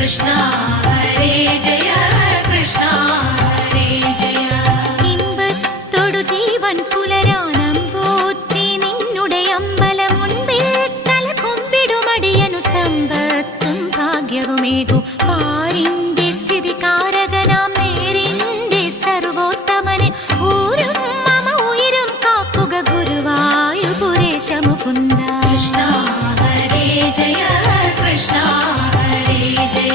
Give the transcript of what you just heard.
കൃഷ്ണ ഹരേ ജയ കൃഷ്ണ ഹരേ ജയ. ഇമ്പത്തൊടു ജീവൻ പുലരാനമ്പോറ്റി നിന്നുടെ അമ്പലം മുൻപിൽ തല കൊമ്പിടുമടിയനു സമ്പത്തും ഭാഗ്യവുമേകു പാരിന്റെ സ്ഥിതി കാരകനാം നേരിന്റെ സർവോത്തമനെ ഊരും മമ ഉയരും കാക്കുക ഗുരുവായൂരേശ മുകുന്ദ. കൃഷ്ണ ഹരേ ജയ കൃഷ്ണ ഹരേ ജയ.